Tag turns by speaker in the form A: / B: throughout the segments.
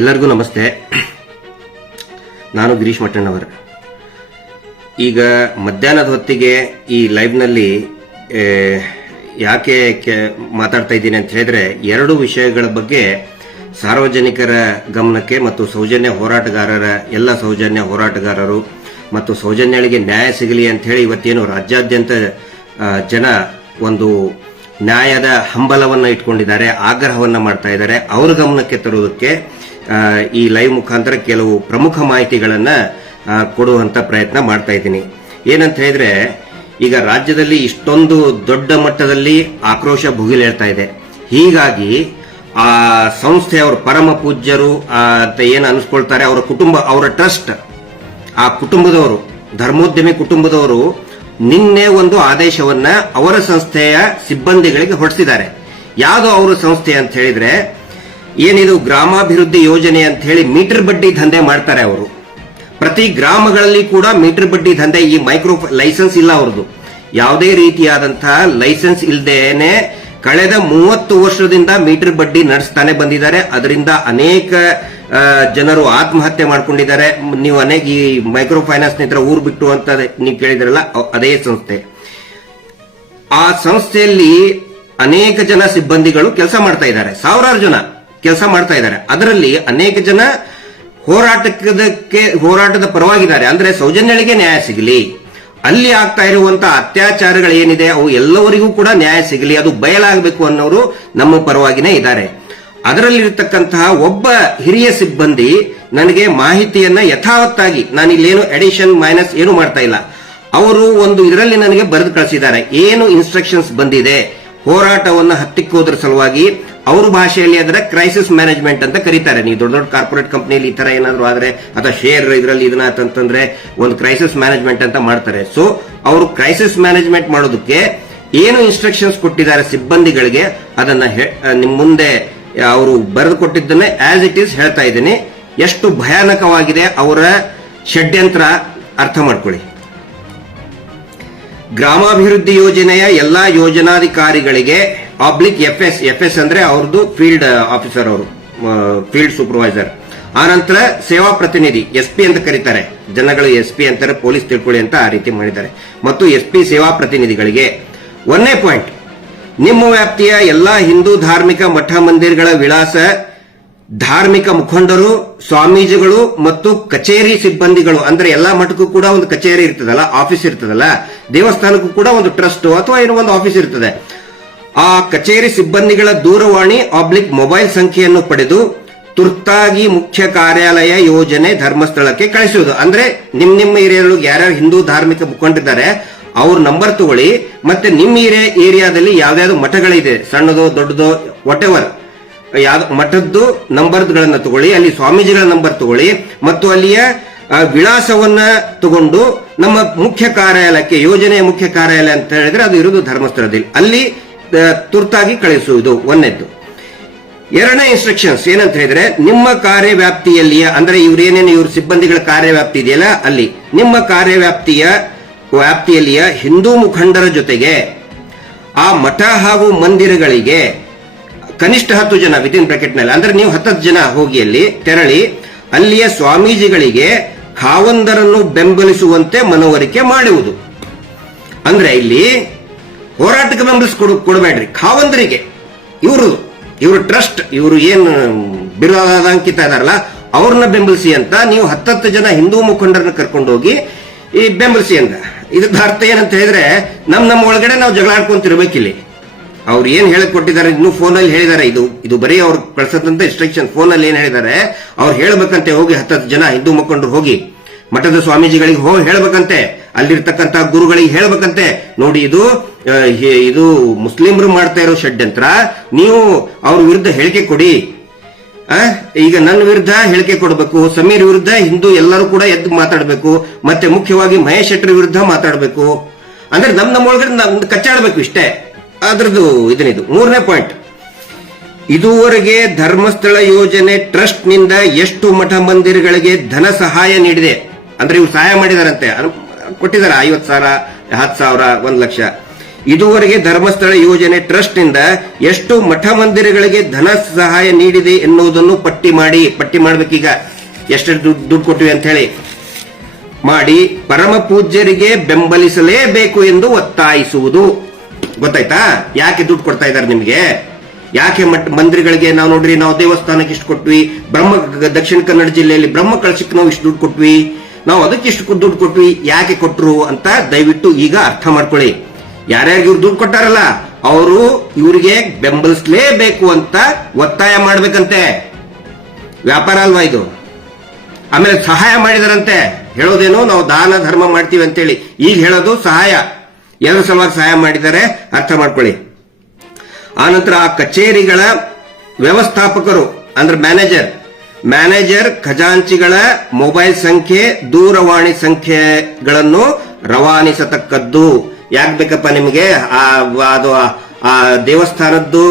A: ಎಲ್ಲರಿಗೂ ನಮಸ್ತೆ ನಾನು ಗಿರೀಶ್ ಮಠಣ್ಣವರ್ ಈಗ ಮಧ್ಯಾಹ್ನದ ಹೊತ್ತಿಗೆ ಈ ಲೈವ್ನಲ್ಲಿ ಯಾಕೆ ಮಾತಾಡ್ತಾ ಇದ್ದೀನಿ ಅಂತ ಹೇಳಿದ್ರೆ ಎರಡು ವಿಷಯಗಳ ಬಗ್ಗೆ ಸಾರ್ವಜನಿಕರ ಗಮನಕ್ಕೆ ಮತ್ತು ಸೌಜನ್ಯ ಹೋರಾಟಗಾರರ ಎಲ್ಲ ಸೌಜನ್ಯ ಹೋರಾಟಗಾರರು ಮತ್ತು ಸೌಜನ್ಯಗಳಿಗೆ ನ್ಯಾಯ ಸಿಗಲಿ ಅಂತ ಹೇಳಿ ಇವತ್ತೇನು ರಾಜ್ಯಾದ್ಯಂತ ಜನ ಒಂದು ನ್ಯಾಯದ ಹಂಬಲವನ್ನು ಇಟ್ಕೊಂಡಿದ್ದಾರೆ ಆಗ್ರಹವನ್ನು ಮಾಡ್ತಾ ಇದ್ದಾರೆ ಅವ್ರ ಗಮನಕ್ಕೆ ತರುವುದಕ್ಕೆ ಈ ಲೈವ್ ಮುಖಾಂತರ ಕೆಲವು ಪ್ರಮುಖ ಮಾಹಿತಿಗಳನ್ನು ಕೊಡುವಂಥ ಪ್ರಯತ್ನ ಮಾಡ್ತಾ ಇದ್ದೀನಿ ಏನಂತ ಹೇಳಿದ್ರೆ ಈಗ ರಾಜ್ಯದಲ್ಲಿ ಇಷ್ಟೊಂದು ದೊಡ್ಡ ಮಟ್ಟದಲ್ಲಿ ಆಕ್ರೋಶ ಭುಗಿಲೇಳ್ತಾ ಇದೆ ಹೀಗಾಗಿ ಆ ಅವರ ಪರಮ ಪೂಜ್ಯರು ಅಂತ ಏನು ಅನಿಸ್ಕೊಳ್ತಾರೆ ಅವರ ಕುಟುಂಬ ಅವರ ಟ್ರಸ್ಟ್ ಆ ಕುಟುಂಬದವರು ಧರ್ಮೋದ್ಯಮಿ ಕುಟುಂಬದವರು ನಿನ್ನೆ ಒಂದು ಆದೇಶವನ್ನ ಅವರ ಸಂಸ್ಥೆಯ ಸಿಬ್ಬಂದಿಗಳಿಗೆ ಹೊಡೆಸಿದ್ದಾರೆ ಯಾವುದೋ ಅವರ ಸಂಸ್ಥೆ ಅಂತ ಹೇಳಿದ್ರೆ ಏನಿದು ಗ್ರಾಮಾಭಿವೃದ್ಧಿ ಯೋಜನೆ ಅಂತ ಹೇಳಿ ಮೀಟರ್ ಬಡ್ಡಿ ದಂಧೆ ಮಾಡ್ತಾರೆ ಅವರು ಪ್ರತಿ ಗ್ರಾಮಗಳಲ್ಲಿ ಕೂಡ ಮೀಟರ್ ಬಡ್ಡಿ ದಂಧೆ ಈ ಮೈಕ್ರೋ ಲೈಸೆನ್ಸ್ ಇಲ್ಲ ಅವ್ರದ್ದು ಯಾವುದೇ ರೀತಿಯಾದಂತಹ ಲೈಸೆನ್ಸ್ ಇಲ್ಲದೇನೆ ಕಳೆದ ಮೂವತ್ತು ವರ್ಷದಿಂದ ಮೀಟರ್ ಬಡ್ಡಿ ನಡೆಸ್ತಾನೆ ಬಂದಿದ್ದಾರೆ ಅದರಿಂದ ಅನೇಕ ಜನರು ಆತ್ಮಹತ್ಯೆ ಮಾಡ್ಕೊಂಡಿದ್ದಾರೆ ನೀವು ಅನೇಕ ಈ ಮೈಕ್ರೋ ಫೈನಾನ್ಸ್ ನೇತ್ರ ಊರು ಬಿಟ್ಟು ಅಂತ ನೀವು ಕೇಳಿದ್ರಲ್ಲ ಅದೇ ಸಂಸ್ಥೆ ಆ ಸಂಸ್ಥೆಯಲ್ಲಿ ಅನೇಕ ಜನ ಸಿಬ್ಬಂದಿಗಳು ಕೆಲಸ ಮಾಡ್ತಾ ಇದ್ದಾರೆ ಸಾವಿರಾರು ಜನ ಕೆಲಸ ಮಾಡ್ತಾ ಇದ್ದಾರೆ ಅದರಲ್ಲಿ ಅನೇಕ ಜನ ಹೋರಾಟಕ್ಕೆ ಹೋರಾಟದ ಪರವಾಗಿದ್ದಾರೆ ಅಂದ್ರೆ ಸೌಜನ್ಯಗಳಿಗೆ ನ್ಯಾಯ ಸಿಗಲಿ ಅಲ್ಲಿ ಆಗ್ತಾ ಇರುವಂತ ಅತ್ಯಾಚಾರಗಳೇನಿದೆ ಅವು ಎಲ್ಲವರಿಗೂ ಕೂಡ ನ್ಯಾಯ ಸಿಗಲಿ ಅದು ಬಯಲಾಗಬೇಕು ಅನ್ನೋರು ನಮ್ಮ ಪರವಾಗಿನೇ ಇದ್ದಾರೆ ಅದರಲ್ಲಿರತಕ್ಕಂತಹ ಒಬ್ಬ ಹಿರಿಯ ಸಿಬ್ಬಂದಿ ನನಗೆ ಮಾಹಿತಿಯನ್ನ ಯಥಾವತ್ತಾಗಿ ನಾನು ಇಲ್ಲೇನು ಅಡಿಷನ್ ಮೈನಸ್ ಏನು ಮಾಡ್ತಾ ಇಲ್ಲ ಅವರು ಒಂದು ಇದರಲ್ಲಿ ನನಗೆ ಬರೆದು ಕಳಿಸಿದ್ದಾರೆ ಏನು ಇನ್ಸ್ಟ್ರಕ್ಷನ್ಸ್ ಬಂದಿದೆ ಹೋರಾಟವನ್ನು ಹತ್ತಿಕ್ಕೋದ್ರ ಸಲುವಾಗಿ ಅವರು ಭಾಷೆಯಲ್ಲಿ ಅದರ ಕ್ರೈಸಿಸ್ ಮ್ಯಾನೇಜ್ಮೆಂಟ್ ಅಂತ ಕರೀತಾರೆ ನೀವು ದೊಡ್ಡ ದೊಡ್ಡ ಕಾರ್ಪೊರೇಟ್ ಕಂಪನಿಯಲ್ಲಿ ಈ ತರ ಏನಾದ್ರು ಆದ್ರೆ ಅಥವಾ ಶೇರ್ ಇದರಲ್ಲಿ ಇದನ್ನ ಅಂತಂದ್ರೆ ಒಂದು ಕ್ರೈಸಿಸ್ ಮ್ಯಾನೇಜ್ಮೆಂಟ್ ಅಂತ ಮಾಡ್ತಾರೆ ಸೊ ಅವರು ಕ್ರೈಸಿಸ್ ಮ್ಯಾನೇಜ್ಮೆಂಟ್ ಮಾಡೋದಕ್ಕೆ ಏನು ಇನ್ಸ್ಟ್ರಕ್ಷನ್ಸ್ ಕೊಟ್ಟಿದ್ದಾರೆ ಸಿಬ್ಬಂದಿಗಳಿಗೆ ಅದನ್ನ ನಿಮ್ ಮುಂದೆ ಅವರು ಬರೆದು ಕೊಟ್ಟಿದ್ದನ್ನೇ ಆಸ್ ಇಟ್ ಈಸ್ ಹೇಳ್ತಾ ಇದ್ದೀನಿ ಎಷ್ಟು ಭಯಾನಕವಾಗಿದೆ ಅವರ ಷಡ್ಯಂತ್ರ ಅರ್ಥ ಮಾಡ್ಕೊಳ್ಳಿ ಗ್ರಾಮಾಭಿವೃದ್ಧಿ ಯೋಜನೆಯ ಎಲ್ಲಾ ಯೋಜನಾಧಿಕಾರಿಗಳಿಗೆ oblique F S F S ಅಂದ್ರೆ ಅವ್ರದ್ದು ಫೀಲ್ಡ್ ಆಫೀಸರ್ ಅವರು ಫೀಲ್ಡ್ ಸೂಪರ್ವೈಸರ್ ಆನಂತರ ಸೇವಾ ಪ್ರತಿನಿಧಿ ಎಸ್ ಪಿ ಅಂತ ಕರೀತಾರೆ ಜನಗಳು ಎಸ್ ಪಿ ಅಂತಾರೆ ಪೊಲೀಸ್ ತಿಳ್ಕೊಳ್ಳಿ ಅಂತ ಆ ರೀತಿ ಮಾಡಿದ್ದಾರೆ ಮತ್ತು ಎಸ್ ಪಿ ಸೇವಾ ಪ್ರತಿನಿಧಿಗಳಿಗೆ ಒಂದನೇ ಪಾಯಿಂಟ್ ನಿಮ್ಮ ವ್ಯಾಪ್ತಿಯ ಎಲ್ಲಾ ಹಿಂದೂ ಧಾರ್ಮಿಕ ಮಠ ಮಂದಿರಗಳ ವಿಳಾಸ ಧಾರ್ಮಿಕ ಮುಖಂಡರು ಸ್ವಾಮೀಜಿಗಳು ಮತ್ತು ಕಚೇರಿ ಸಿಬ್ಬಂದಿಗಳು ಅಂದ್ರೆ ಎಲ್ಲಾ ಮಠಕ್ಕೂ ಕೂಡ ಒಂದು ಕಚೇರಿ ಇರ್ತದಲ್ಲ ಆಫೀಸ್ ಇರ್ತದಲ್ಲ ದೇವಸ್ಥಾನಕ್ಕೂ ಕೂಡ ಒಂದು ಟ್ರಸ್ಟ್ ಅಥವಾ ಏನೋ ಒಂದು ಆಫೀಸ್ ಇರ್ತದೆ ಆ ಕಚೇರಿ ಸಿಬ್ಬಂದಿಗಳ ದೂರವಾಣಿ ಆಬ್ಲಿಕ್ ಮೊಬೈಲ್ ಸಂಖ್ಯೆಯನ್ನು ಪಡೆದು ತುರ್ತಾಗಿ ಮುಖ್ಯ ಕಾರ್ಯಾಲಯ ಯೋಜನೆ ಧರ್ಮಸ್ಥಳಕ್ಕೆ ಕಳಿಸುವುದು ಅಂದ್ರೆ ನಿಮ್ ನಿಮ್ಮ ಏರಿಯಾದಲ್ಲಿ ಯಾರ್ಯಾರು ಹಿಂದೂ ಧಾರ್ಮಿಕ ಮುಖಂಡಿದ್ದಾರೆ ಅವ್ರ ನಂಬರ್ ತಗೊಳ್ಳಿ ಮತ್ತೆ ನಿಮ್ಮ ಏರಿಯಾದಲ್ಲಿ ಯಾವ್ದಾದ್ರು ಮಠಗಳಿದೆ ಸಣ್ಣದೋ ದೊಡ್ಡದೋ ವಾಟ್ ಎವರ್ ಯಾವ ಮಠದ್ದು ನಂಬರ್ಗಳನ್ನ ತಗೊಳ್ಳಿ ಅಲ್ಲಿ ಸ್ವಾಮೀಜಿಗಳ ನಂಬರ್ ತಗೊಳ್ಳಿ ಮತ್ತು ಅಲ್ಲಿಯ ವಿಳಾಸವನ್ನ ತಗೊಂಡು ನಮ್ಮ ಮುಖ್ಯ ಕಾರ್ಯಾಲಯಕ್ಕೆ ಯೋಜನೆಯ ಮುಖ್ಯ ಕಾರ್ಯಾಲಯ ಅಂತ ಹೇಳಿದ್ರೆ ಅದು ಇರುವುದು ಧರ್ಮಸ್ಥಳದಲ್ಲಿ ಅಲ್ಲಿ ತುರ್ತಾಗಿ ಕಳಿಸುವುದು ಒಂದೆದ್ದು ಎರಡನೇ ಇನ್ಸ್ಟ್ರಕ್ಷನ್ಸ್ ಏನಂತ ಹೇಳಿದ್ರೆ ನಿಮ್ಮ ಕಾರ್ಯವ್ಯಾಪ್ತಿಯಲ್ಲಿಯ ಅಂದ್ರೆ ಇವ್ರೇನೇನು ಇವ್ರ ಸಿಬ್ಬಂದಿಗಳ ಕಾರ್ಯವ್ಯಾಪ್ತಿ ಇದೆಯಲ್ಲ ಅಲ್ಲಿ ನಿಮ್ಮ ಕಾರ್ಯವ್ಯಾಪ್ತಿಯ ವ್ಯಾಪ್ತಿಯಲ್ಲಿಯ ಹಿಂದೂ ಮುಖಂಡರ ಜೊತೆಗೆ ಆ ಮಠ ಹಾಗೂ ಮಂದಿರಗಳಿಗೆ ಕನಿಷ್ಠ ಹತ್ತು ಜನ ವಿತಿನ್ ಬ್ರಾಕೆಟ್ ನಲ್ಲಿ ಅಂದ್ರೆ ನೀವು ಹತ್ತತ್ತು ಜನ ಹೋಗಿ ಅಲ್ಲಿ ತೆರಳಿ ಅಲ್ಲಿಯ ಸ್ವಾಮೀಜಿಗಳಿಗೆ ಕಾವೊಂದರನ್ನು ಬೆಂಬಲಿಸುವಂತೆ ಮನವರಿಕೆ ಮಾಡುವುದು ಅಂದ್ರೆ ಇಲ್ಲಿ ಹೋರಾಟಕ್ಕೆ ಬೆಂಬಲಿಸ್ ಕೊಡು ಕೊಡಬೇಡ್ರಿ ಖಾವಂದರಿಗೆ ಇವರು ಇವರು ಟ್ರಸ್ಟ್ ಇವರು ಏನು ಬಿರುದಾದ ಅಂಕಿತ ಇದಾರಲ್ಲ ಅವ್ರನ್ನ ಬೆಂಬಲಿಸಿ ಅಂತ ನೀವು ಹತ್ತತ್ತು ಜನ ಹಿಂದೂ ಮುಖಂಡರನ್ನ ಕರ್ಕೊಂಡು ಹೋಗಿ ಈ ಬೆಂಬಲಿಸಿ ಅಂತ ಇದ್ರದ ಅರ್ಥ ಏನಂತ ಹೇಳಿದ್ರೆ ನಮ್ ನಮ್ಮ ಒಳಗಡೆ ನಾವು ಜಗಳಾಡ್ಕೊಂತಿರ್ಬೇಕಿಲ್ಲಿ ಅವ್ರು ಏನು ಹೇಳಿ ಕೊಟ್ಟಿದ್ದಾರೆ ಫೋನ್ ಅಲ್ಲಿ ಹೇಳಿದ್ದಾರೆ ಇದು ಇದು ಬರೀ ಅವ್ರು ಕಳ್ಸದಂತ ಇನ್ಸ್ಟ್ರಕ್ಷನ್ ಫೋನ್ ಅಲ್ಲಿ ಏನು ಹೇಳಿದ್ದಾರೆ ಅವ್ರು ಹೇಳ್ಬೇಕಂತೆ ಹೋಗಿ ಹತ್ತತ್ತು ಜನ ಹಿಂದೂ ಮುಖಂಡರು ಹೋಗಿ ಮಠದ ಸ್ವಾಮೀಜಿಗಳಿಗೆ ಹೋಗಿ ಹೇಳ್ಬೇಕಂತೆ ಅಲ್ಲಿರ್ತಕ್ಕಂತಹ ಗುರುಗಳಿಗೆ ಹೇಳ್ಬೇಕಂತೆ ನೋಡಿ ಇದು ಇದು ಮುಸ್ಲಿಮರು ಮಾಡ್ತಾ ಇರೋ ಷಡ್ಯಂತ್ರ ನೀವು ಅವ್ರ ವಿರುದ್ಧ ಹೇಳಿಕೆ ಕೊಡಿ ಈಗ ನನ್ನ ವಿರುದ್ಧ ಹೇಳಿಕೆ ಕೊಡಬೇಕು ಸಮೀರ್ ವಿರುದ್ಧ ಹಿಂದೂ ಎಲ್ಲರೂ ಕೂಡ ಎದ್ದು ಮಾತಾಡಬೇಕು ಮತ್ತೆ ಮುಖ್ಯವಾಗಿ ಮಹೇಶ್ ಶೆಟ್ಟರ್ ವಿರುದ್ಧ ಮಾತಾಡಬೇಕು ಅಂದ್ರೆ ನಮ್ ನಮ್ಮ ಒಳಗಡೆ ಕಚ್ಚಾಡ್ಬೇಕು ಇಷ್ಟೇ ಅದ್ರದ್ದು ಇದನ್ನಿದು ಮೂರನೇ ಪಾಯಿಂಟ್ ಇದುವರೆಗೆ ಧರ್ಮಸ್ಥಳ ಯೋಜನೆ ಟ್ರಸ್ಟ್ ನಿಂದ ಎಷ್ಟು ಮಠ ಮಂದಿರಗಳಿಗೆ ಧನ ಸಹಾಯ ನೀಡಿದೆ ಅಂದ್ರೆ ಇವ್ರು ಸಹಾಯ ಮಾಡಿದಾರಂತೆ ಕೊಟ್ಟಿದ್ದಾರೆ ಐವತ್ತು ಸಾವಿರ ಹತ್ತು ಸಾವಿರ ಒಂದು ಲಕ್ಷ ಇದುವರೆಗೆ ಧರ್ಮಸ್ಥಳ ಯೋಜನೆ ಟ್ರಸ್ಟ್ ನಿಂದ ಎಷ್ಟು ಮಠ ಮಂದಿರಗಳಿಗೆ ಧನ ಸಹಾಯ ನೀಡಿದೆ ಎನ್ನುವುದನ್ನು ಪಟ್ಟಿ ಮಾಡಿ ಪಟ್ಟಿ ಮಾಡಬೇಕೀಗ ಎಷ್ಟು ದುಡ್ಡು ಕೊಟ್ಟಿವೆ ಅಂತ ಹೇಳಿ ಮಾಡಿ ಪರಮ ಪೂಜ್ಯರಿಗೆ ಬೆಂಬಲಿಸಲೇಬೇಕು ಎಂದು ಒತ್ತಾಯಿಸುವುದು ಗೊತ್ತಾಯ್ತಾ ಯಾಕೆ ದುಡ್ಡು ಕೊಡ್ತಾ ಇದ್ದಾರೆ ನಿಮಗೆ ಯಾಕೆ ಮಠ ಮಂದಿರಗಳಿಗೆ ನಾವು ನೋಡ್ರಿ ನಾವು ದೇವಸ್ಥಾನಕ್ಕೆ ಇಷ್ಟು ಕೊಟ್ವಿ ಬ್ರಹ್ಮ ದಕ್ಷಿಣ ಕನ್ನಡ ಜಿಲ್ಲೆಯಲ್ಲಿ ಬ್ರಹ್ಮ ಕಳಶಕ್ಕೆ ನಾವು ಇಷ್ಟು ದುಡ್ಡು ಕೊಟ್ವಿ ನಾವು ಅದಕ್ಕೆ ಇಷ್ಟು ದುಡ್ಡು ಕೊಟ್ವಿ ಯಾಕೆ ಕೊಟ್ಟರು ಅಂತ ದಯವಿಟ್ಟು ಈಗ ಅರ್ಥ ಮಾಡ್ಕೊಳ್ಳಿ ಯಾರ್ಯಾರಿಗೆ ಇವ್ರು ದುಡ್ಡು ಕೊಟ್ಟಾರಲ್ಲ ಅವರು ಇವರಿಗೆ ಬೆಂಬಲಿಸಲೇಬೇಕು ಅಂತ ಒತ್ತಾಯ ಮಾಡ್ಬೇಕಂತೆ ವ್ಯಾಪಾರ ಅಲ್ವಾ ಇದು ಆಮೇಲೆ ಸಹಾಯ ಮಾಡಿದರಂತೆ ಹೇಳೋದೇನು ನಾವು ದಾನ ಧರ್ಮ ಮಾಡ್ತೀವಿ ಅಂತೇಳಿ ಈಗ ಹೇಳೋದು ಸಹಾಯ ಎರಡು ಸಲವಾಗಿ ಸಹಾಯ ಮಾಡಿದ್ದಾರೆ ಅರ್ಥ ಮಾಡ್ಕೊಳ್ಳಿ ಆನಂತರ ಆ ಕಚೇರಿಗಳ ವ್ಯವಸ್ಥಾಪಕರು ಅಂದ್ರೆ ಮ್ಯಾನೇಜರ್ ಮ್ಯಾನೇಜರ್ ಖಜಾಂಚಿಗಳ ಮೊಬೈಲ್ ಸಂಖ್ಯೆ ದೂರವಾಣಿ ಸಂಖ್ಯೆಗಳನ್ನು ರವಾನಿಸತಕ್ಕದ್ದು ಯಾಕೆ ಬೇಕಪ್ಪ ನಿಮಗೆ ಅದು ಆ ದೇವಸ್ಥಾನದ್ದು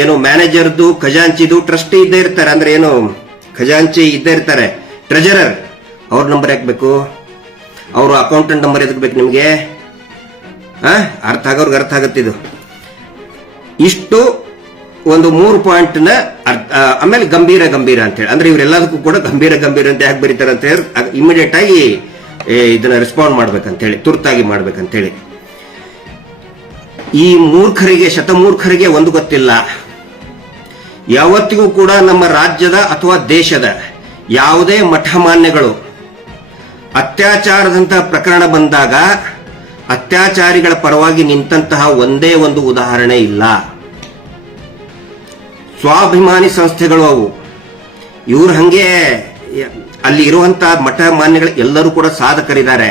A: ಏನು ಮ್ಯಾನೇಜರ್ದು ಖಜಾಂಚಿದು ಟ್ರಸ್ಟಿ ಇದ್ದೇ ಇರ್ತಾರೆ ಅಂದ್ರೆ ಏನು ಖಜಾಂಚಿ ಇದ್ದೇ ಇರ್ತಾರೆ ಟ್ರೆಜರರ್ ಅವ್ರ ನಂಬರ್ ಯಾಕೆ ಬೇಕು ಅಕೌಂಟೆಂಟ್ ನಂಬರ್ ಎದಕ್ಕೆ ಬೇಕು ನಿಮಗೆ ಅರ್ಥ ಆಗೋರ್ಗೆ ಅರ್ಥ ಆಗುತ್ತಿದ್ದು ಇಷ್ಟು ಒಂದು ಮೂರು ಪಾಯಿಂಟ್ನ ಆಮೇಲೆ ಗಂಭೀರ ಗಂಭೀರ ಅಂತ ಹೇಳಿ ಅಂದ್ರೆ ಇವರೆಲ್ಲದಕ್ಕೂ ಕೂಡ ಗಂಭೀರ ಗಂಭೀರ ಅಂತ ಹೇಗೆ ಬರೀತಾರೆ ಅಂತ ಹೇಳಿ ಇಮಿಡಿಯೇಟ್ ಆಗಿ ಇದನ್ನ ರೆಸ್ಪಾಂಡ್ ಮಾಡ್ಬೇಕಂತ ಹೇಳಿ ತುರ್ತಾಗಿ ಮಾಡ್ಬೇಕಂತ ಹೇಳಿ ಈ ಮೂರ್ಖರಿಗೆ ಶತಮೂರ್ಖರಿಗೆ ಒಂದು ಗೊತ್ತಿಲ್ಲ ಯಾವತ್ತಿಗೂ ಕೂಡ ನಮ್ಮ ರಾಜ್ಯದ ಅಥವಾ ದೇಶದ ಯಾವುದೇ ಮಾನ್ಯಗಳು ಅತ್ಯಾಚಾರದಂತಹ ಪ್ರಕರಣ ಬಂದಾಗ ಅತ್ಯಾಚಾರಿಗಳ ಪರವಾಗಿ ನಿಂತಹ ಒಂದೇ ಒಂದು ಉದಾಹರಣೆ ಇಲ್ಲ ಸ್ವಾಭಿಮಾನಿ ಸಂಸ್ಥೆಗಳು ಅವು ಇವ್ರು ಹಂಗೆ ಅಲ್ಲಿ ಇರುವಂತಹ ಮಠ ಮಾನ್ಯಗಳು ಎಲ್ಲರೂ ಕೂಡ ಸಾಧಕರಿದ್ದಾರೆ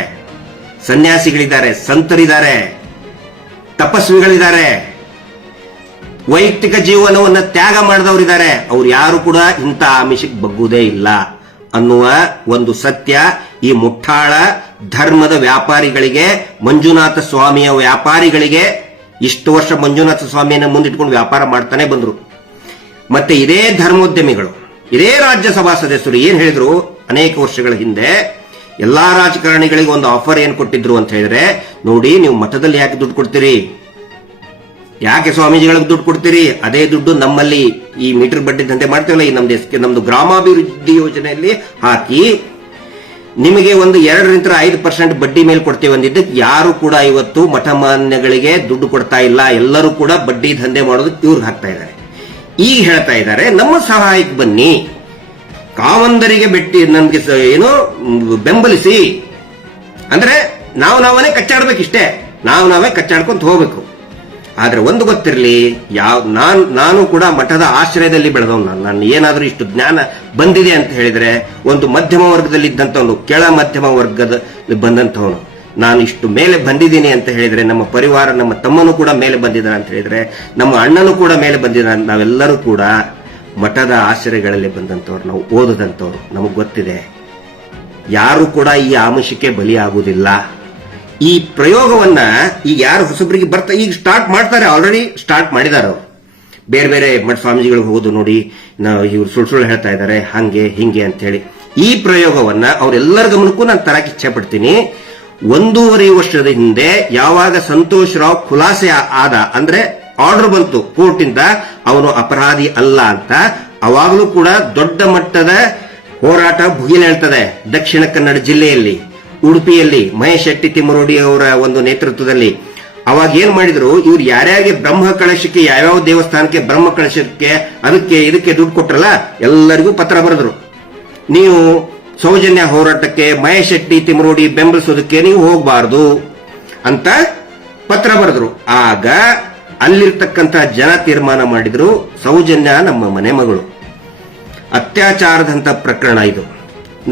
A: ಸನ್ಯಾಸಿಗಳಿದ್ದಾರೆ ಸಂತರಿದ್ದಾರೆ ತಪಸ್ವಿಗಳಿದ್ದಾರೆ ವೈಯಕ್ತಿಕ ಜೀವನವನ್ನು ತ್ಯಾಗ ಮಾಡಿದವರಿದ್ದಾರೆ ಅವ್ರು ಯಾರು ಕೂಡ ಇಂಥ ಆಮಿಷಕ್ಕೆ ಬಗ್ಗುವುದೇ ಇಲ್ಲ ಅನ್ನುವ ಒಂದು ಸತ್ಯ ಈ ಮುಠಾಳ ಧರ್ಮದ ವ್ಯಾಪಾರಿಗಳಿಗೆ ಮಂಜುನಾಥ ಸ್ವಾಮಿಯ ವ್ಯಾಪಾರಿಗಳಿಗೆ ಇಷ್ಟು ವರ್ಷ ಮಂಜುನಾಥ ಸ್ವಾಮಿಯನ್ನು ಮುಂದಿಟ್ಕೊಂಡು ವ್ಯಾಪಾರ ಮಾಡ್ತಾನೆ ಬಂದರು ಮತ್ತೆ ಇದೇ ಧರ್ಮೋದ್ಯಮಿಗಳು ಇದೇ ರಾಜ್ಯಸಭಾ ಸದಸ್ಯರು ಏನ್ ಹೇಳಿದ್ರು ಅನೇಕ ವರ್ಷಗಳ ಹಿಂದೆ ಎಲ್ಲಾ ರಾಜಕಾರಣಿಗಳಿಗೆ ಒಂದು ಆಫರ್ ಏನ್ ಕೊಟ್ಟಿದ್ರು ಅಂತ ಹೇಳಿದ್ರೆ ನೋಡಿ ನೀವು ಮಠದಲ್ಲಿ ಯಾಕೆ ದುಡ್ಡು ಕೊಡ್ತೀರಿ ಯಾಕೆ ಸ್ವಾಮೀಜಿಗಳಿಗೆ ದುಡ್ಡು ಕೊಡ್ತೀರಿ ಅದೇ ದುಡ್ಡು ನಮ್ಮಲ್ಲಿ ಈ ಮೀಟರ್ ಬಡ್ಡಿ ದಂಧೆ ಮಾಡ್ತೀವಲ್ಲ ಈ ನಮ್ಮ ದೇಶಕ್ಕೆ ನಮ್ದು ಗ್ರಾಮಾಭಿವೃದ್ಧಿ ಯೋಜನೆಯಲ್ಲಿ ಹಾಕಿ ನಿಮಗೆ ಒಂದು ಎರಡರಿಂದ ಐದು ಪರ್ಸೆಂಟ್ ಬಡ್ಡಿ ಮೇಲೆ ಕೊಡ್ತೀವಿ ಅಂದಿದ್ದಕ್ಕೆ ಯಾರು ಕೂಡ ಇವತ್ತು ಮಾನ್ಯಗಳಿಗೆ ದುಡ್ಡು ಕೊಡ್ತಾ ಇಲ್ಲ ಎಲ್ಲರೂ ಕೂಡ ಬಡ್ಡಿ ದಂಧೆ ಮಾಡೋದಕ್ಕೆ ಇವ್ರಿಗೆ ಹಾಕ್ತಾ ಇದ್ದಾರೆ ಈಗ ಹೇಳ್ತಾ ಇದ್ದಾರೆ ನಮ್ಮ ಸಹಾಯಕ್ಕೆ ಬನ್ನಿ ಕಾವಂದರಿಗೆ ಬಿಟ್ಟಿ ನಮ್ಗೆ ಏನು ಬೆಂಬಲಿಸಿ ಅಂದ್ರೆ ನಾವು ನಾವೇ ಕಚ್ಚಾಡ್ಬೇಕಿಷ್ಟೇ ನಾವು ನಾವೇ ಕಚ್ಚಾಡ್ಕೊಂತ ಹೋಗ್ಬೇಕು ಆದ್ರೆ ಒಂದು ಗೊತ್ತಿರಲಿ ಯಾವ ನಾನು ನಾನು ಕೂಡ ಮಠದ ಆಶ್ರಯದಲ್ಲಿ ಬೆಳೆದವ್ ನಾನು ನಾನು ಏನಾದರೂ ಇಷ್ಟು ಜ್ಞಾನ ಬಂದಿದೆ ಅಂತ ಹೇಳಿದ್ರೆ ಒಂದು ಮಧ್ಯಮ ವರ್ಗದಲ್ಲಿ ಇದ್ದಂಥವನು ಕೆಳ ಮಧ್ಯಮ ವರ್ಗದ ಬಂದಂತವನು ನಾನು ಇಷ್ಟು ಮೇಲೆ ಬಂದಿದ್ದೀನಿ ಅಂತ ಹೇಳಿದ್ರೆ ನಮ್ಮ ಪರಿವಾರ ನಮ್ಮ ತಮ್ಮನು ಕೂಡ ಮೇಲೆ ಬಂದಿದ್ದಾನೆ ಅಂತ ಹೇಳಿದ್ರೆ ನಮ್ಮ ಅಣ್ಣನೂ ಕೂಡ ಮೇಲೆ ಬಂದಿದ್ದಾನೆ ನಾವೆಲ್ಲರೂ ಕೂಡ ಮಠದ ಆಶ್ರಯಗಳಲ್ಲಿ ಬಂದಂಥವ್ರು ನಾವು ಓದದಂಥವ್ರು ನಮಗೆ ಗೊತ್ತಿದೆ ಯಾರು ಕೂಡ ಈ ಆಮಿಷಕ್ಕೆ ಬಲಿಯಾಗುವುದಿಲ್ಲ ಈ ಪ್ರಯೋಗವನ್ನ ಈಗ ಯಾರು ಹೊಸಬ್ರಿಗೆ ಬರ್ತಾ ಈಗ ಸ್ಟಾರ್ಟ್ ಮಾಡ್ತಾರೆ ಆಲ್ರೆಡಿ ಸ್ಟಾರ್ಟ್ ಮಾಡಿದ್ದಾರೆ ಅವರು ಬೇರೆ ಬೇರೆ ಮಠ ಸ್ವಾಮೀಜಿಗಳಿಗೆ ಹೋಗೋದು ನೋಡಿ ಇವ್ರು ಸುಳ್ಳು ಸುಳ್ಳು ಹೇಳ್ತಾ ಇದ್ದಾರೆ ಹಂಗೆ ಹಿಂಗೆ ಅಂತ ಹೇಳಿ ಈ ಪ್ರಯೋಗವನ್ನ ಅವರೆಲ್ಲರ ಗಮನಕ್ಕೂ ನಾನು ತರಕ್ಕೆ ಇಚ್ಛೆ ಪಡ್ತೀನಿ ಒಂದೂವರೆ ವರ್ಷದ ಹಿಂದೆ ಯಾವಾಗ ಸಂತೋಷ್ ರಾವ್ ಖುಲಾಸೆ ಆದ ಅಂದ್ರೆ ಆರ್ಡರ್ ಬಂತು ಇಂದ ಅವನು ಅಪರಾಧಿ ಅಲ್ಲ ಅಂತ ಅವಾಗಲೂ ಕೂಡ ದೊಡ್ಡ ಮಟ್ಟದ ಹೋರಾಟ ಭುಗಿಲೇಳ್ತದೆ ದಕ್ಷಿಣ ಕನ್ನಡ ಜಿಲ್ಲೆಯಲ್ಲಿ ಉಡುಪಿಯಲ್ಲಿ ಮಹೇಶ್ ಶೆಟ್ಟಿ ತಿಮ್ಮರೋಡಿ ಅವರ ಒಂದು ನೇತೃತ್ವದಲ್ಲಿ ಅವಾಗ ಏನ್ ಮಾಡಿದ್ರು ಇವ್ರು ಯಾರ್ಯಾರಿಗೆ ಬ್ರಹ್ಮ ಕಳಶಕ್ಕೆ ಯಾವ್ಯಾವ ದೇವಸ್ಥಾನಕ್ಕೆ ಬ್ರಹ್ಮ ಕಳಶಕ್ಕೆ ಅದಕ್ಕೆ ಇದಕ್ಕೆ ದುಡ್ಡು ಕೊಟ್ರಲ್ಲ ಎಲ್ಲರಿಗೂ ಪತ್ರ ಬರೆದ್ರು ನೀವು ಸೌಜನ್ಯ ಹೋರಾಟಕ್ಕೆ ಮಹೇಶ್ ಶೆಟ್ಟಿ ತಿಮರೋಡಿ ಬೆಂಬಲಿಸೋದಕ್ಕೆ ನೀವು ಹೋಗಬಾರ್ದು ಅಂತ ಪತ್ರ ಬರೆದ್ರು ಆಗ ಅಲ್ಲಿರ್ತಕ್ಕಂತಹ ಜನ ತೀರ್ಮಾನ ಮಾಡಿದ್ರು ಸೌಜನ್ಯ ನಮ್ಮ ಮನೆ ಮಗಳು ಅತ್ಯಾಚಾರದಂತ ಪ್ರಕರಣ ಇದು